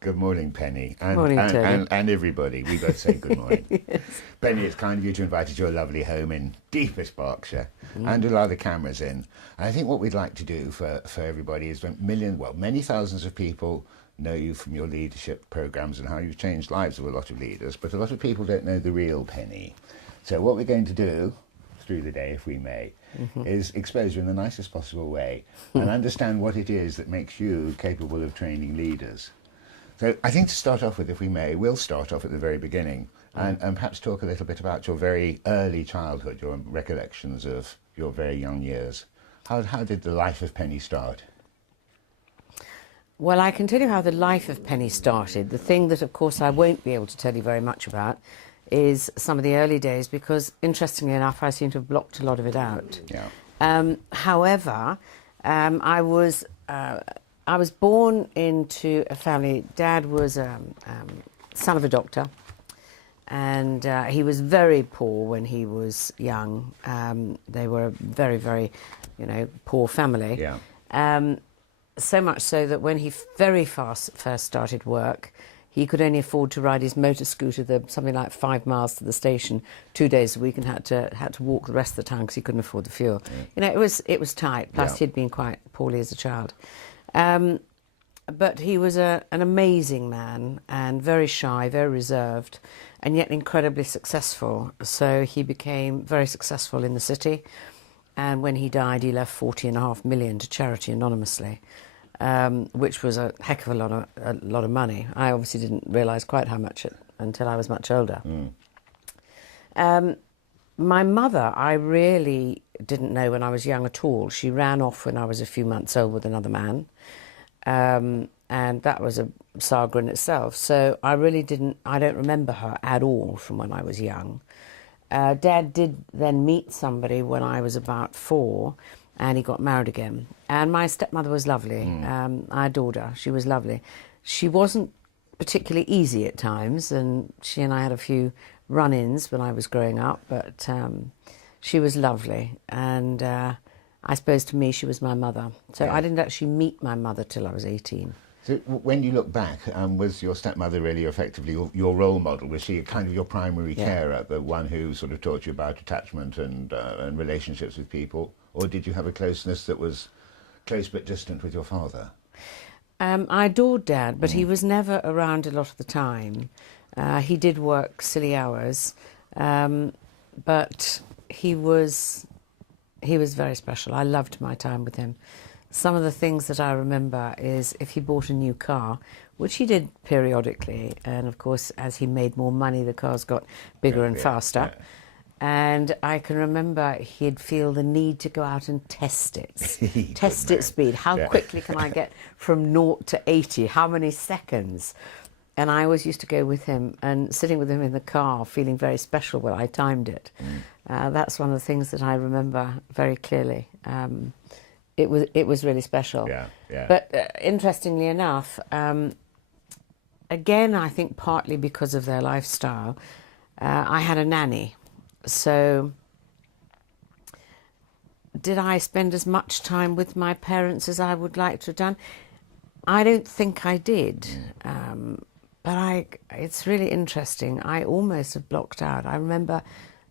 Good morning, Penny. Morning, Tony. And everybody. We both say good morning. Yes. Penny, it's kind of you to invite us to your lovely home in deepest Berkshire and allow the cameras in. I think what we'd like to do for everybody is when many thousands of people know you from your leadership programs and how you've changed lives of a lot of leaders, but a lot of people don't know the real Penny. So what we're going to do through the day, if we may, is expose you in the nicest possible way and understand what it is that makes you capable of training leaders. So I think to start off with, if we may, we'll start off at the very beginning and perhaps talk a little bit about your very early childhood, your recollections of your very young years. How did the life of Penny start? Well, I can tell you how the life of Penny started. The thing that, of course, I won't be able to tell you very much about is some of the early days, because, interestingly enough, I seem to have blocked a lot of it out. Yeah. However, I was born into a family. Dad was son of a doctor, and he was very poor when he was young. They were a very, very, poor family. Yeah. So much so that when he first started work, he could only afford to ride his motor scooter something like 5 miles to the station 2 days a week, and had to walk the rest of the time because he couldn't afford the fuel. Yeah. It was tight. Plus, he'd been quite poorly as a child. But he was an amazing man, and very shy, very reserved, and yet incredibly successful. So he became very successful in the city, and when he died, he left 40.5 million to charity anonymously, which was a heck of a lot of money. I obviously didn't realise quite how much until I was much older. My mother, I really didn't know when I was young at all. She ran off when I was a few months old with another man, and that was a saga in itself. So I don't remember her at all from when I was young. Dad did then meet somebody when I was about 4, and he got married again. And my stepmother was lovely. I adored her. She was lovely. She wasn't particularly easy at times, and she and I had a few run-ins when I was growing up, but she was lovely. And I suppose to me she was my mother. So Yeah. I didn't actually meet my mother till I was 18. So when you look back, was your stepmother really effectively your role model? Was she kind of your primary carer, the one who sort of taught you about attachment and relationships with people? Or did you have a closeness that was close but distant with your father? I adored Dad, but he was never around a lot of the time. He did work silly hours, but he was very special. I loved my time with him. Some of the things that I remember is if he bought a new car, which he did periodically, and of course as he made more money the cars got bigger and faster. Yeah. And I can remember he'd feel the need to go out and test it. Test its speed. How quickly can I get from 0 to 80? How many seconds? And I always used to go with him, and sitting with him in the car, feeling very special when I timed it. That's one of the things that I remember very clearly. It was really special. Yeah, yeah. But interestingly enough, again, I think partly because of their lifestyle, I had a nanny. So did I spend as much time with my parents as I would like to have done? I don't think I did. But it's really interesting. I almost have blocked out. I remember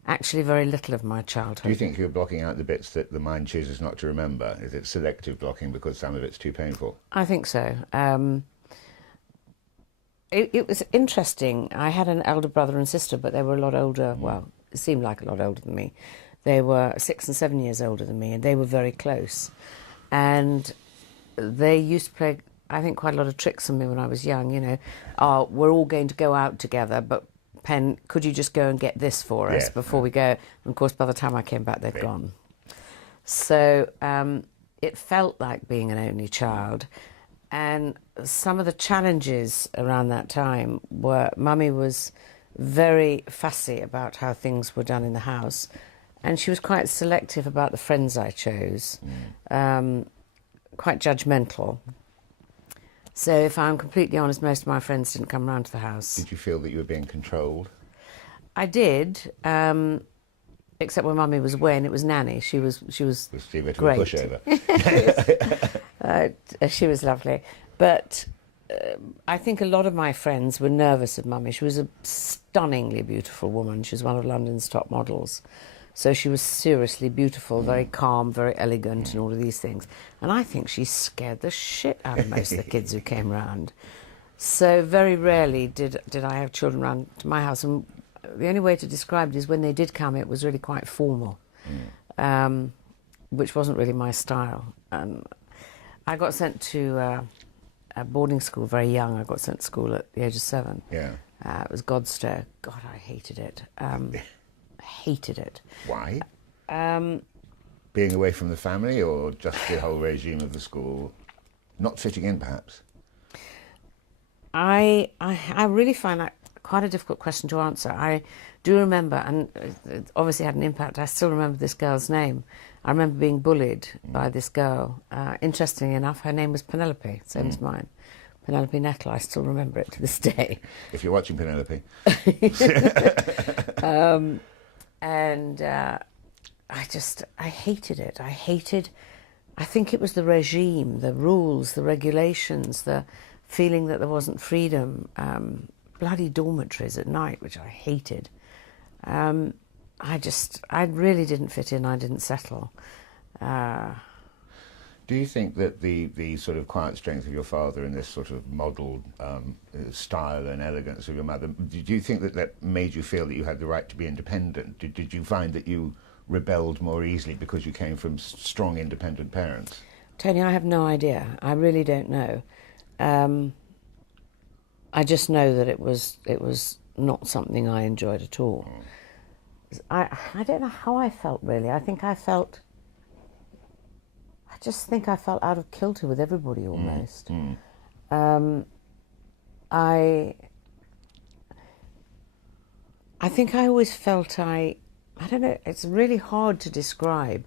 actually very little of my childhood. Do you think you're blocking out the bits that the mind chooses not to remember? Is it selective blocking because some of it's too painful? I think so. It was interesting. I had an elder brother and sister, but they were a lot older. Well, it seemed like a lot older than me. They were 6 and 7 years older than me, and they were very close. And they used to play, I think, quite a lot of tricks on me when I was young. Oh, we're all going to go out together, but Pen, could you just go and get this for us before we go? And of course, by the time I came back, they'd gone. So it felt like being an only child. And some of the challenges around that time were Mummy was very fussy about how things were done in the house. And she was quite selective about the friends I chose, quite judgmental. So if I'm completely honest, most of my friends didn't come round to the house. Did you feel that you were being controlled? I did, except when Mummy was away, and it was Nanny. She was Was she a bit of a great. pushover? She was lovely. But I think a lot of my friends were nervous of Mummy. She was a stunningly beautiful woman. She was one of London's top models. So she was seriously beautiful, very calm, very elegant, and all of these things. And I think she scared the shit out of most of the kids who came round. So very rarely did I have children round to my house. And the only way to describe it is when they did come, it was really quite formal, which wasn't really my style. I got sent to a boarding school very young. I got sent to school at the age of 7. Yeah. It was Godstow. God, I hated it. Hated it. Why? Being away from the family, or just the whole regime of the school? Not fitting in, perhaps? I really find that quite a difficult question to answer. I do remember, and it obviously had an impact, I still remember this girl's name. I remember being bullied by this girl. Interestingly enough, her name was Penelope, same as mine. Penelope Nettle, I still remember it to this day. If you're watching, Penelope. And I hated it. I think it was the regime, the rules, the regulations, the feeling that there wasn't freedom, bloody dormitories at night, which I hated. I really didn't fit in, I didn't settle. Do you think that the sort of quiet strength of your father and this sort of modelled style and elegance of your mother, did you think that made you feel that you had the right to be independent? Did you find that you rebelled more easily because you came from strong, independent parents? Tony, I have no idea. I really don't know. I just know that it was not something I enjoyed at all. I don't know how I felt, really. I just think I felt out of kilter with everybody almost. I think I always felt I don't know, it's really hard to describe,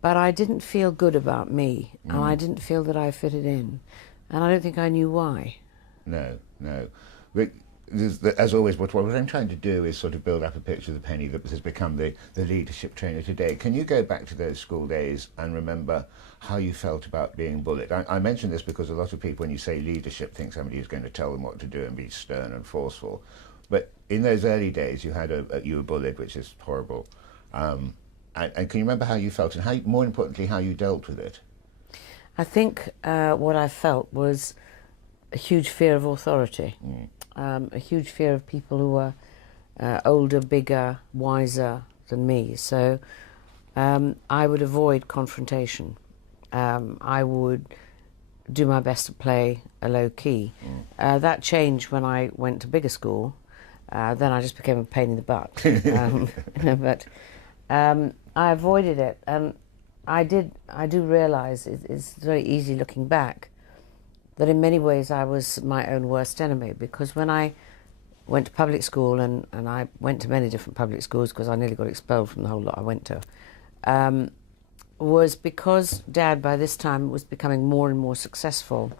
but I didn't feel good about me, and I didn't feel that I fitted in, and I don't think I knew why. No. But as always, what I'm trying to do is sort of build up a picture of the Penny that has become the leadership trainer today. Can you go back to those school days and remember how you felt about being bullied? I mention this because a lot of people, when you say leadership, think somebody who's going to tell them what to do and be stern and forceful. But in those early days, you were bullied, which is horrible. And can you remember how you felt, and how, more importantly, how you dealt with it? I think what I felt was a huge fear of authority. A huge fear of people who were older, bigger, wiser than me. So I would avoid confrontation. I would do my best to play a low key. That changed when I went to bigger school. Then I just became a pain in the butt. But I avoided it. And I do realise it's very easy looking back that in many ways I was my own worst enemy, because when I went to public school, and I went to many different public schools because I nearly got expelled from the whole lot I went to, was because Dad by this time was becoming more and more successful.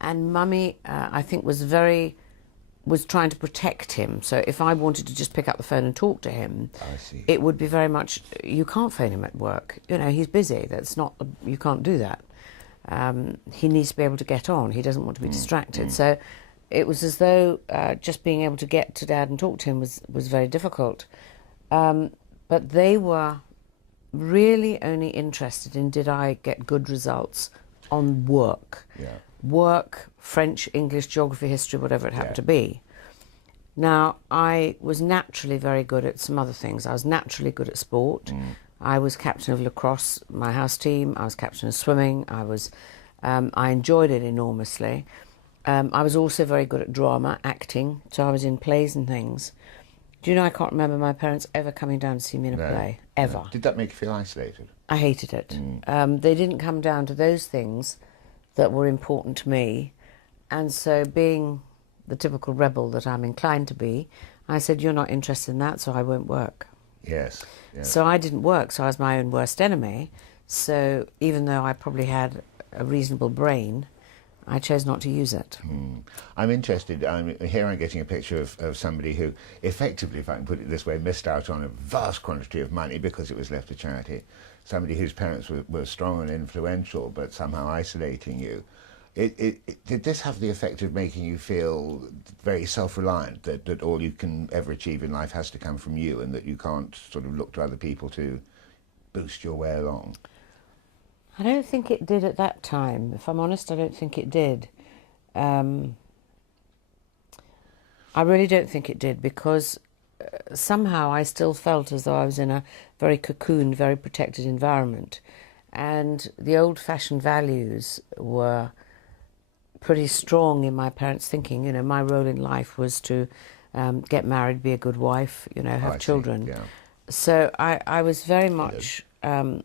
And Mummy, I think, was trying to protect him. So if I wanted to just pick up the phone and talk to him, it would be very much, you can't phone him at work. You know, he's busy. You can't do that. He needs to be able to get on. He doesn't want to be distracted. So it was as though just being able to get to Dad and talk to him was very difficult. But they were really only interested in, did I get good results on work? Work, French, English, geography, history, whatever it happened to be. Now, I was naturally very good at some other things. I was naturally good at sport. I was captain of lacrosse, my house team. I was captain of swimming. I enjoyed it enormously. I was also very good at drama, acting, so I was in plays and things. Do you know, I can't remember my parents ever coming down to see me in a play, ever. Did that make you feel isolated? I hated it. They didn't come down to those things that were important to me, and so being the typical rebel that I'm inclined to be, I said, you're not interested in that, so I won't work. Yes. So I didn't work, so I was my own worst enemy. So even though I probably had a reasonable brain, I chose not to use it. I'm interested. Here I'm getting a picture of somebody who effectively, if I can put it this way, missed out on a vast quantity of money because it was left to charity. Somebody whose parents were strong and influential, but somehow isolating you. Did this have the effect of making you feel very self-reliant, that all you can ever achieve in life has to come from you, and that you can't sort of look to other people to boost your way along? I don't think it did at that time. If I'm honest, I don't think it did. I really don't think it did, because somehow I still felt as though I was in a very cocooned, very protected environment. And the old-fashioned values were pretty strong in my parents' thinking. You know, my role in life was to get married, be a good wife, you know, have children. Yeah. So I was very much... and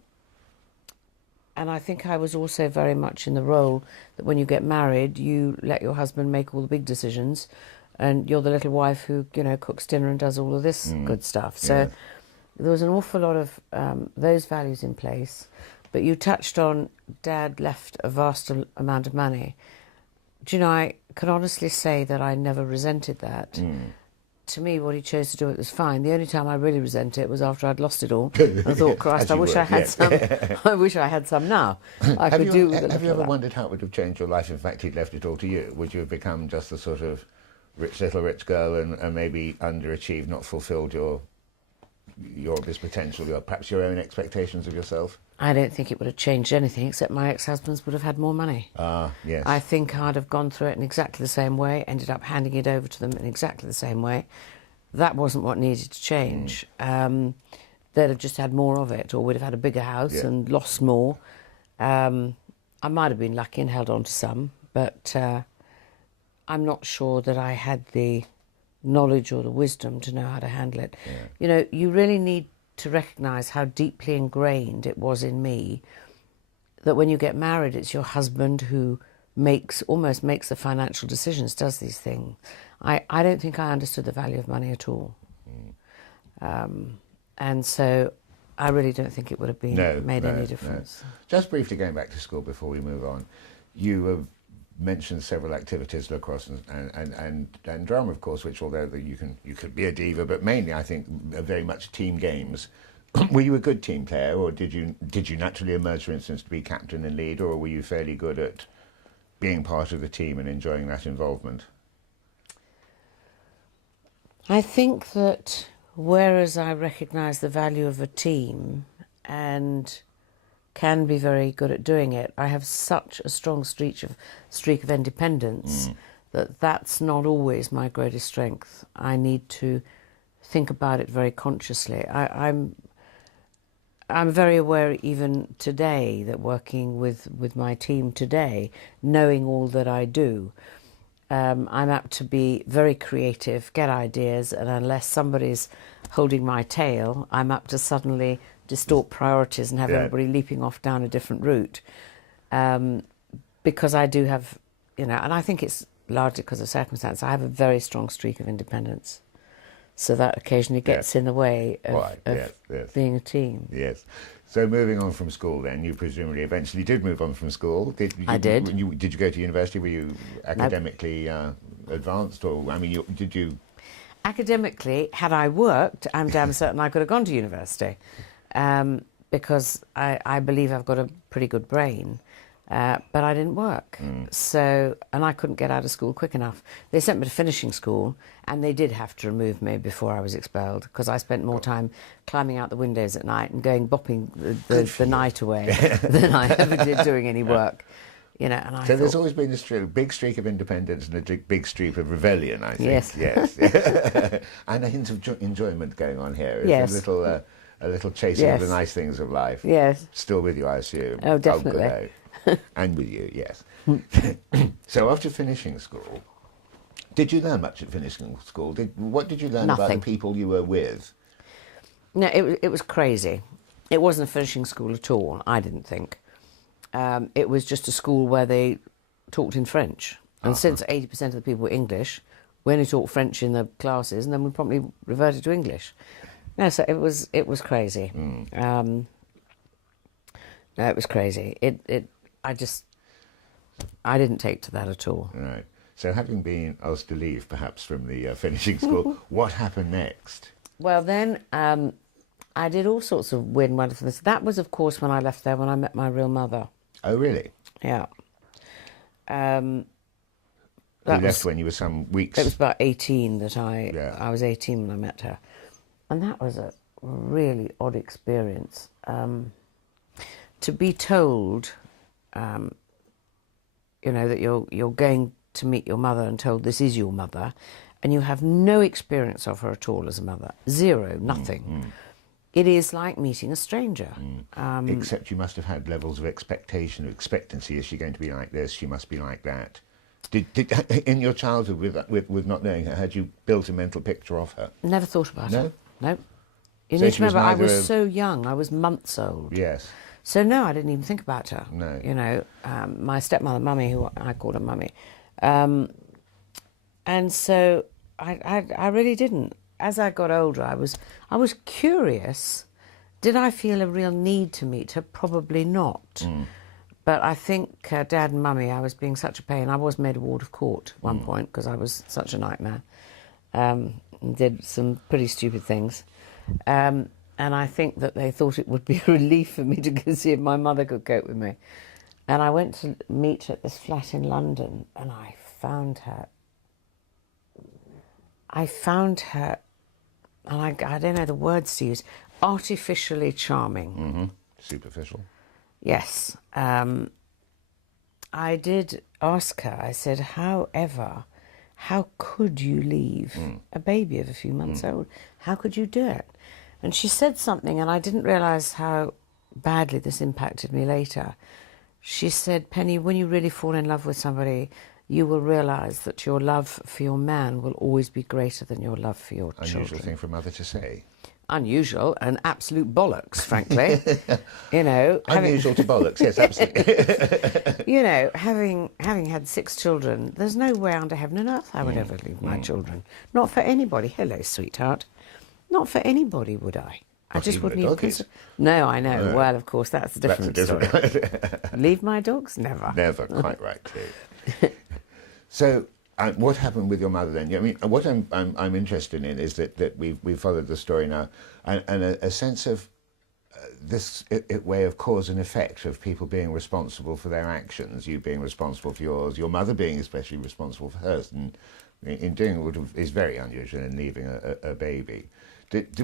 I think I was also very much in the role that when you get married, you let your husband make all the big decisions, and you're the little wife who, you know, cooks dinner and does all of this good stuff. So there was an awful lot of those values in place. But you touched on Dad left a vast amount of money. Do you know, I can honestly say that I never resented that. To me, what he chose to do, it was fine. The only time I really resent it was after I'd lost it all. I thought, Christ, I wish I had some. I wish I had some now. I could do with it. Have you ever wondered how it would have changed your life? In fact, he'd left it all to you. Would you have become just the sort of rich girl and maybe underachieved, not fulfilled your this potential, perhaps your own expectations of yourself? I don't think it would have changed anything, except my ex-husbands would have had more money. Yes. I think I'd have gone through it in exactly the same way, ended up handing it over to them in exactly the same way. That wasn't what needed to change. They'd have just had more of it, or we'd have had a bigger house and lost more. I might have been lucky and held on to some, but I'm not sure that I had the knowledge or the wisdom to know how to handle it. You know, you really need to recognise how deeply ingrained it was in me that when you get married, it's your husband who almost makes the financial decisions, does these things. I don't think I understood the value of money at all. And so I really don't think it would have made any difference. No. Just briefly going back to school before we move on, you have mentioned several activities, lacrosse and drama, of course, which, although you could be a diva, but mainly I think are very much team games. Were you a good team player, or did you naturally emerge, for instance, to be captain and leader, or were you fairly good at being part of the team and enjoying that involvement? I think that whereas I recognise the value of a team and can be very good at doing it, I have such a strong streak of independence that's not always my greatest strength. I need to think about it very consciously. I'm very aware even today that working with my team today, knowing all that I do, I'm apt to be very creative, get ideas, and unless somebody's holding my tail, I'm apt to suddenly distort priorities and have everybody leaping off down a different route. Because I do have, you know, and I think it's largely because of circumstance, I have a very strong streak of independence. So that occasionally gets in the way of being a team. Yes. So moving on from school then, you presumably eventually did move on from school. I did. Did you go to university? Were you academically advanced, or, I mean, did you... Academically, had I worked, I'm damn certain I could have gone to university. Because I believe I've got a pretty good brain, but I didn't work. So, and I couldn't get out of school quick enough. They sent me to finishing school, and they did have to remove me before I was expelled, because I spent more time climbing out the windows at night and going bopping the night away than I ever did doing any work. You know, and so there's always been a big streak of independence and a big streak of rebellion, I think. Yes. And a hint of enjoyment going on here. Yes. A little chasing of the nice things of life. Yes. Still with you, I assume. Oh, definitely. And with you, yes. So after finishing school, did you learn much at finishing school? What did you learn about the people you were with? No, it was crazy. It wasn't a finishing school at all, I didn't think. It was just a school where they talked in French. And since 80% of the people were English, we only taught French in the classes, and then we promptly reverted to English. No, so it was crazy. No, it was crazy. I didn't take to that at all. Right. So having been asked to leave, perhaps, from the finishing school, what happened next? Well, then I did all sorts of weird and wonderful things. That was, of course, when I left there, when I met my real mother. Oh, really? Yeah. You left when you were some weeks. It was about 18 that Yeah. I was 18 when I met her. And that was a really odd experience. To be told, that you're going to meet your mother and told this is your mother, and you have no experience of her at all as a mother. Zero, nothing. It is like meeting a stranger. Except you must have had levels of expectation, expectancy. Is she going to be like this? She must be like that. Did in your childhood, with not knowing her, had you built a mental picture of her? Never thought about No? it. No. You So need she to was remember, I neither was so young. I was months old. Yes. So no, I didn't even think about her. No. My stepmother, Mummy, who I called her Mummy, and so I really didn't. As I got older, I was curious. Did I feel a real need to meet her? Probably not. But I think Dad and Mummy, I was being such a pain. I was made a ward of court at one point because I was such a nightmare. And did some pretty stupid things. And I think that they thought it would be a relief for me to go see if my mother could cope with me. And I went to meet her at this flat in London, and I found her, and I don't know the words to use, artificially charming. Superficial. Yes. I did ask her, I said, however, how could you leave a baby of a few months old? How could you do it? And she said something, and I didn't realise how badly this impacted me later. She said, Penny, when you really fall in love with somebody, you will realise that your love for your man will always be greater than your love for your children. Unusual thing for a mother to say. Unusual and absolute bollocks, frankly. Unusual to bollocks, yes, absolutely. Having had 6 children, there's no way under heaven and earth I would ever leave my children. Not for anybody. Hello, sweetheart. Not for anybody would I. I Not just even wouldn't the even doggies. consider. No, I know. No. Well, of course, that's a different story. Leave my dogs? Never. Never, quite right, too. So, what happened with your mother then? I mean, what I'm interested in is that we've followed the story now, and a sense of this way of cause and effect of people being responsible for their actions, you being responsible for yours, your mother being especially responsible for hers, and in doing what is very unusual in leaving a baby.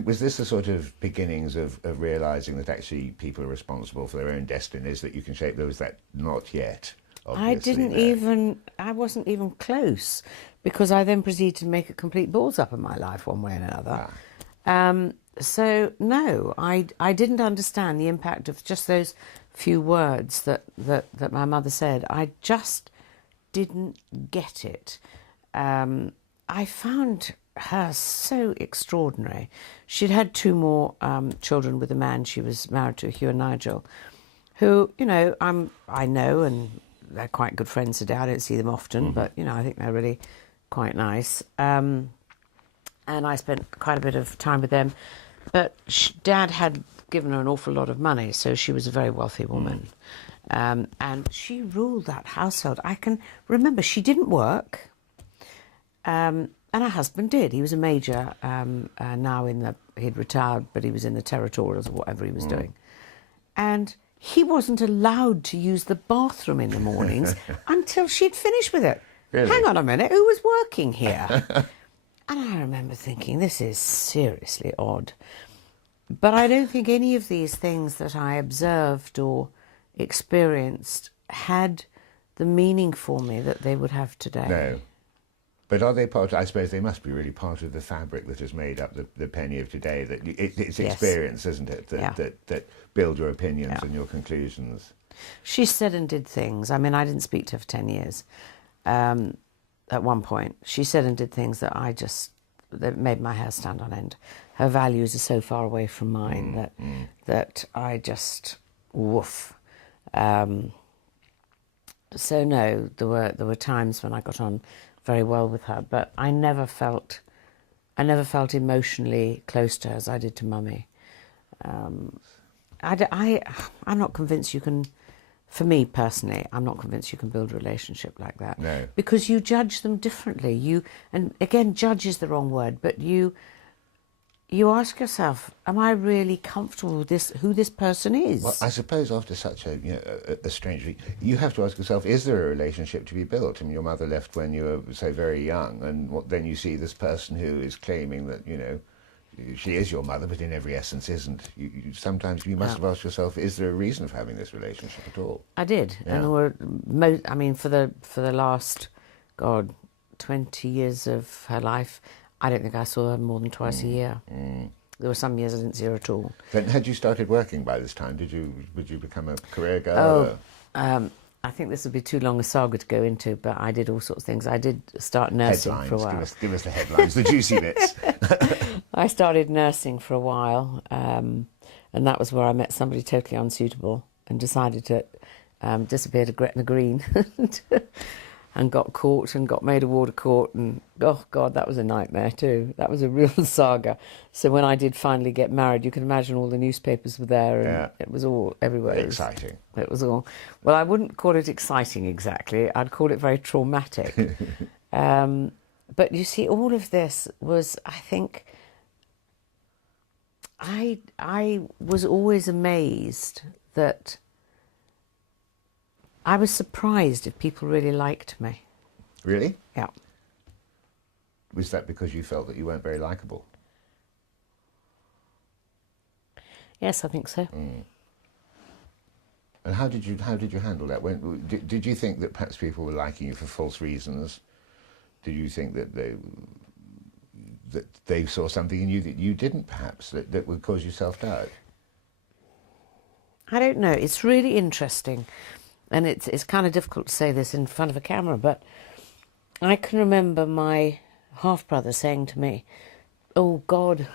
Was this the sort of beginnings of realising that actually people are responsible for their own destinies, that you can shape those? That not yet? I wasn't even close, because I then proceeded to make a complete balls up of my life one way and another. So no, I didn't understand the impact of just those few words that my mother said. I just didn't get it. I found her so extraordinary. She'd had 2 more children with a man she was married to, Hugh and Nigel, who, I know, and they're quite good friends today. I don't see them often, but, I think they're really quite nice. And I spent quite a bit of time with them. But Dad had given her an awful lot of money, so she was a very wealthy woman. And she ruled that household. I can remember she didn't work. And her husband did. He was a major, he'd retired, but he was in the territorials or whatever he was doing. And he wasn't allowed to use the bathroom in the mornings until she'd finished with it. Really? Hang on a minute, who was working here? And I remember thinking, this is seriously odd. But I don't think any of these things that I observed or experienced had the meaning for me that they would have today. No. But are they part? I suppose they must be really part of the fabric that has made up the Penny of today. That it's experience, isn't it? That build your opinions and your conclusions. She said and did things. I mean, I didn't speak to her for 10 years. At one point, she said and did things that that made my hair stand on end. Her values are so far away from mine that I just woof. So no, there were times when I got on very well with her, but I never felt emotionally close to her as I did to Mummy. I'm not convinced you can, for me personally, I'm not convinced you can build a relationship like that. No. Because you judge them differently. And again, judge is the wrong word, but you you ask yourself, am I really comfortable with this, who this person is? Well, I suppose after such a strange you have to ask yourself, is there a relationship to be built? I mean, your mother left when you were, say, very young, and then you see this person who is claiming that, she is your mother, but in every essence isn't. Sometimes you must have asked yourself, is there a reason for having this relationship at all? I did. Yeah. And there were, for the last, 20 years of her life, I don't think I saw her more than twice a year. There were some years I didn't see her at all. Then had you started working by this time? Would you become a career girl? I think this would be too long a saga to go into, but I did all sorts of things. I did start nursing Headlines. for a while. Give us the headlines, the juicy bits. I started nursing for a while, and that was where I met somebody totally unsuitable and decided to disappear to Gretna Green and got caught and got made a ward of court, and oh God, that was a nightmare too. That was a real saga. So when I did finally get married, you can imagine all the newspapers were there, and it was all everywhere. Exciting. It was all, well, I wouldn't call it exciting exactly. I'd call it very traumatic. But you see, all of this was, I think, I was always amazed that I was surprised if people really liked me. Really? Yeah. Was that because you felt that you weren't very likable? Yes, I think so. And how did you handle that? Did you think that perhaps people were liking you for false reasons? Did you think that they saw something in you that you didn't, perhaps, that would cause you self-doubt? I don't know. It's really interesting. And it's kind of difficult to say this in front of a camera, but I can remember my half-brother saying to me, oh, God,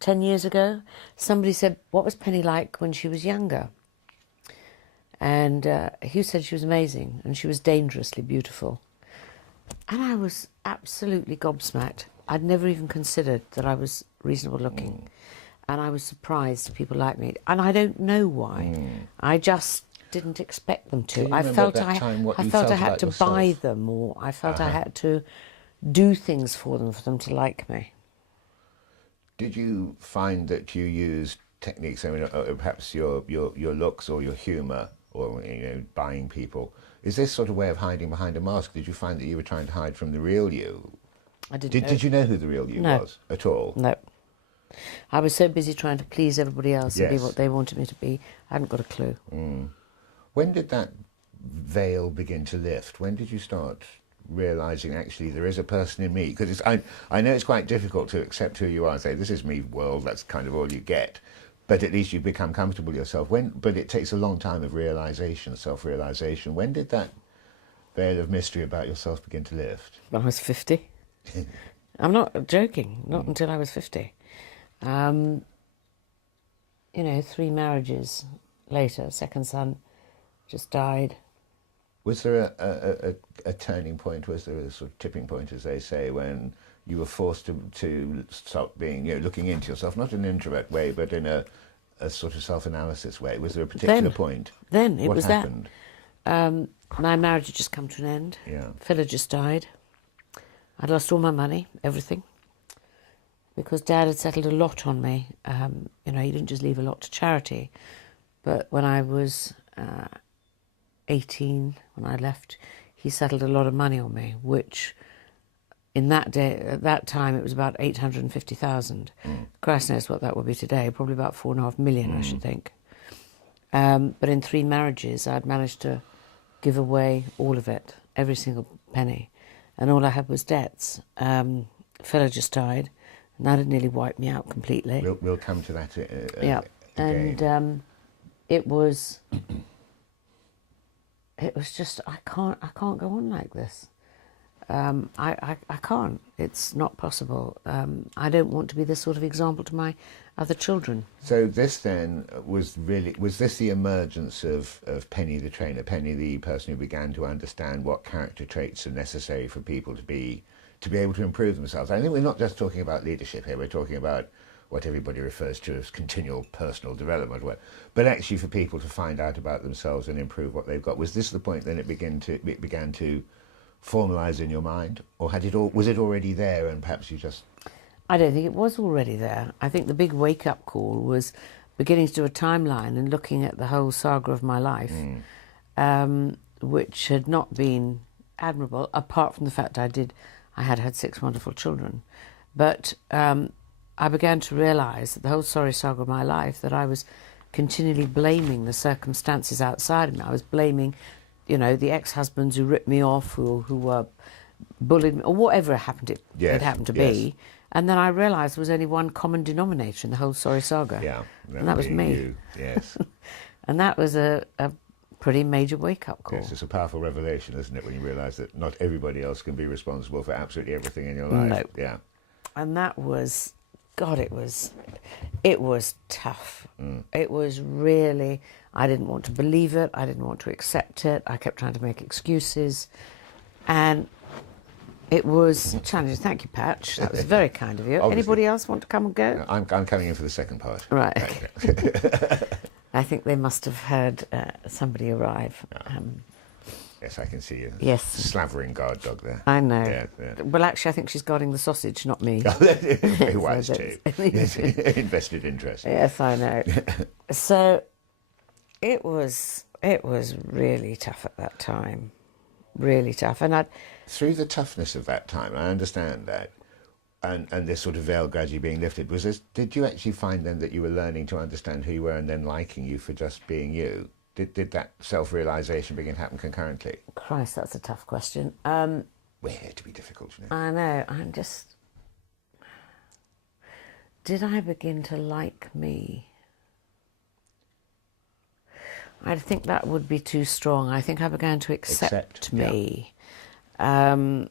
10 years ago, somebody said, what was Penny like when she was younger? And he said she was amazing and she was dangerously beautiful. And I was absolutely gobsmacked. I'd never even considered that I was reasonable looking. And I was surprised people like me. And I don't know why. I just didn't expect them to. I felt I had to buy them, or I felt I had to do things for them to like me. Did you find that you used techniques, I mean, perhaps your looks or your humour, or buying people? Is this sort of way of hiding behind a mask? Did you find that you were trying to hide from the real you? I didn't. Did you know who the real you was at all? No. I was so busy trying to please everybody else and be what they wanted me to be. I hadn't got a clue. When did that veil begin to lift? When did you start realising, actually, there is a person in me? Because I know it's quite difficult to accept who you are and say, this is me, world, that's kind of all you get. But at least you become comfortable yourself. But it takes a long time of realisation, self-realisation. When did that veil of mystery about yourself begin to lift? When I was 50. I'm not joking, not until I was 50. 3 marriages later, second son just died. Was there a turning point? Was there a sort of tipping point, as they say, when you were forced to stop being, looking into yourself, not in an introvert way, but in a sort of self-analysis way? Was there a particular point? Then it what was happened? that. My marriage had just come to an end. Yeah. Phil had just died. I'd lost all my money, everything, because Dad had settled a lot on me. He didn't just leave a lot to charity, but when I was 18, when I left, he settled a lot of money on me, which at that time, it was about 850,000. Christ knows what that would be today, probably about 4.5 million, I should think. But in 3 marriages, I'd managed to give away all of it, every single penny, and all I had was debts. Phil had just died, and that had nearly wiped me out completely. We'll come to that yeah, again. And it was just, I can't go on like this. I can't. It's not possible. I don't want to be this sort of example to my other children. So this then was this the emergence of Penny the trainer, Penny the person who began to understand what character traits are necessary for people to be able to improve themselves? I think we're not just talking about leadership here, we're talking about what everybody refers to as continual personal development, but actually for people to find out about themselves and improve what they've got. Was this the point then it began to formalise in your mind, or was it already there and perhaps you just... I don't think it was already there. I think the big wake-up call was beginning to do a timeline and looking at the whole saga of my life, which had not been admirable, apart from the fact I had had 6 wonderful children. But I began to realise that the whole sorry saga of my life, that I was continually blaming the circumstances outside of me. I was blaming, you know, the ex-husbands who ripped me off, who were bullied me, or whatever it happened to be. And then I realised there was only one common denominator in the whole sorry saga. Yeah. And that was me. You. Yes. And that was a pretty major wake-up call. Yes, it's a powerful revelation, isn't it, when you realise that not everybody else can be responsible for absolutely everything in your life. No. Yeah. And that was, God, it was tough. It was really, I didn't want to believe it. I didn't want to accept it. I kept trying to make excuses. And it was challenging. Thank you, Patch. That was very kind of you. Obviously. Anybody else want to come and go? I'm coming in for the second part. Right. I think they must have heard somebody arrive. Yes, I can see you. Yes. Slavering guard dog there. I know. Yeah. Well, actually, I think she's guarding the sausage, not me. Very wise too. Yes, invested interest. Yes, I know. So it was really tough at that time. Really tough. And through the toughness of that time, I understand that, and this sort of veil gradually being lifted, did you actually find then that you were learning to understand who you were and then liking you for just being you? Did that self-realisation begin to happen concurrently? Christ, that's a tough question. We're here to be difficult, you know. I know, did I begin to like me? I think that would be too strong. I think I began to accept me. Yeah.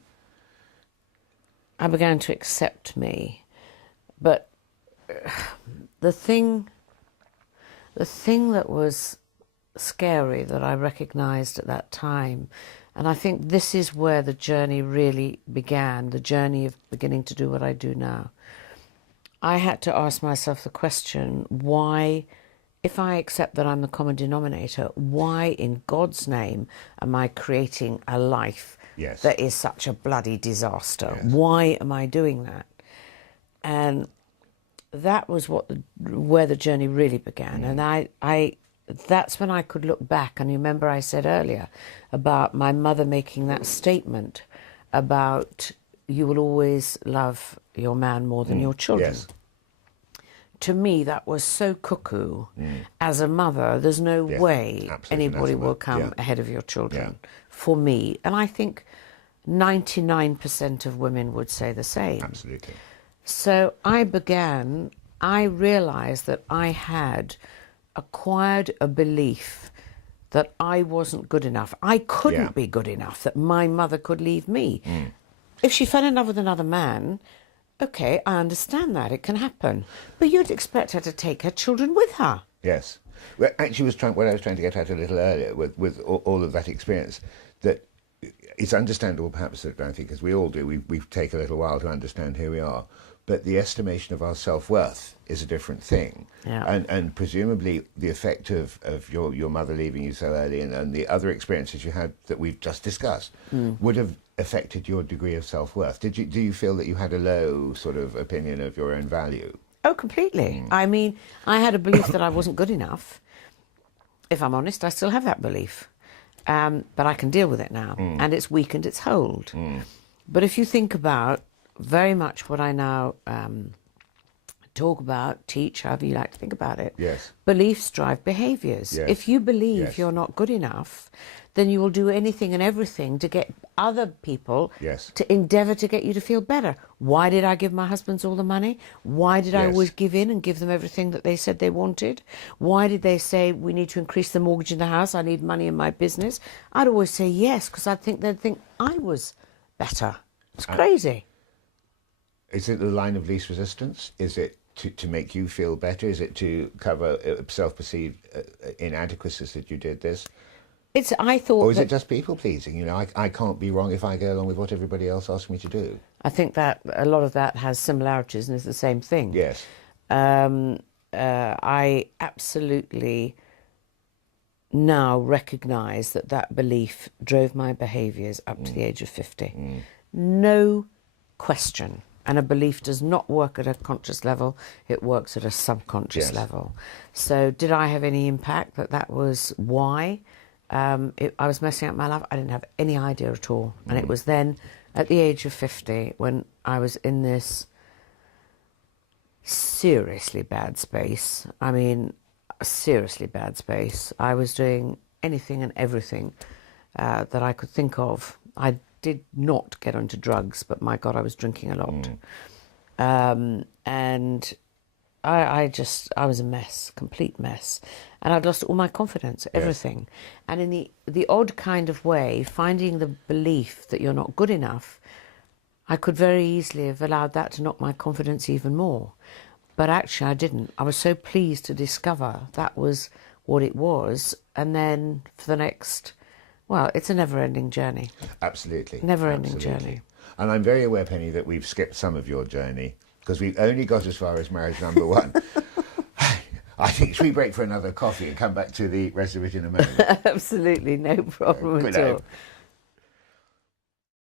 I began to accept me. But the thing that was scary that I recognised at that time, and I think this is where the journey really began, the journey of beginning to do what I do now. I had to ask myself the question, why, if I accept that I'm the common denominator, why in God's name am I creating a life that is such a bloody disaster? Yes. Why am I doing that? And that was where the journey really began. And that's when I could look back. And you remember I said earlier about my mother making that statement about you will always love your man more than your children. Yes. To me, that was so cuckoo. As a mother, there's no way anybody will come ahead of your children. For me. And I think 99% of women would say the same. Absolutely. So I realised that I had acquired a belief that I wasn't good enough. I couldn't be good enough, that my mother could leave me. If she fell in love with another man, okay, I understand that. It can happen. But you'd expect her to take her children with her. Yes. Well, actually, what I was trying to get at a little earlier with all of that experience, that it's understandable perhaps that, I think, as we all do, we take a little while to understand who we are. But the estimation of our self-worth is a different thing. Yeah. And presumably the effect of your mother leaving you so early and the other experiences you had that we've just discussed would have affected your degree of self-worth. Do you feel that you had a low sort of opinion of your own value? Oh, completely. I mean, I had a belief that I wasn't good enough. If I'm honest, I still have that belief. But I can deal with it now. And it's weakened its hold. But if you think about very much what I now talk about, teach, however you like to think about it. Yes. Beliefs drive behaviours. Yes. If you believe you're not good enough, then you will do anything and everything to get other people to endeavour to get you to feel better. Why did I give my husbands all the money? Why did I always give in and give them everything that they said they wanted? Why did they say, we need to increase the mortgage in the house, I need money in my business? I'd always say yes, because they'd think I was better. It's crazy. Is it the line of least resistance? Is it to make you feel better? Is it to cover self-perceived inadequacies that you did this? I thought. Or is it just people pleasing? You know, I can't be wrong if I go along with what everybody else asks me to do. I think that a lot of that has similarities and is the same thing. Yes. I absolutely now recognise that belief drove my behaviours up to the age of 50. No question. And a belief does not work at a conscious level, it works at a subconscious level. So did I have any impact that was why I was messing up my life? I didn't have any idea at all. And it was then, at the age of 50, when I was in this seriously bad space. I mean, seriously bad space. I was doing anything and everything that I could think of. I did not get onto drugs, but my God, I was drinking a lot. And I was a mess, complete mess. And I'd lost all my confidence, everything. And in the odd kind of way, finding the belief that you're not good enough, I could very easily have allowed that to knock my confidence even more. But actually I didn't. I was so pleased to discover that was what it was. And then for the next, well, it's a never-ending journey. Absolutely. Never-ending journey. And I'm very aware, Penny, that we've skipped some of your journey because we've only got as far as marriage number one. I think should we break for another coffee and come back to the rest of it in a moment? Absolutely, no problem at all.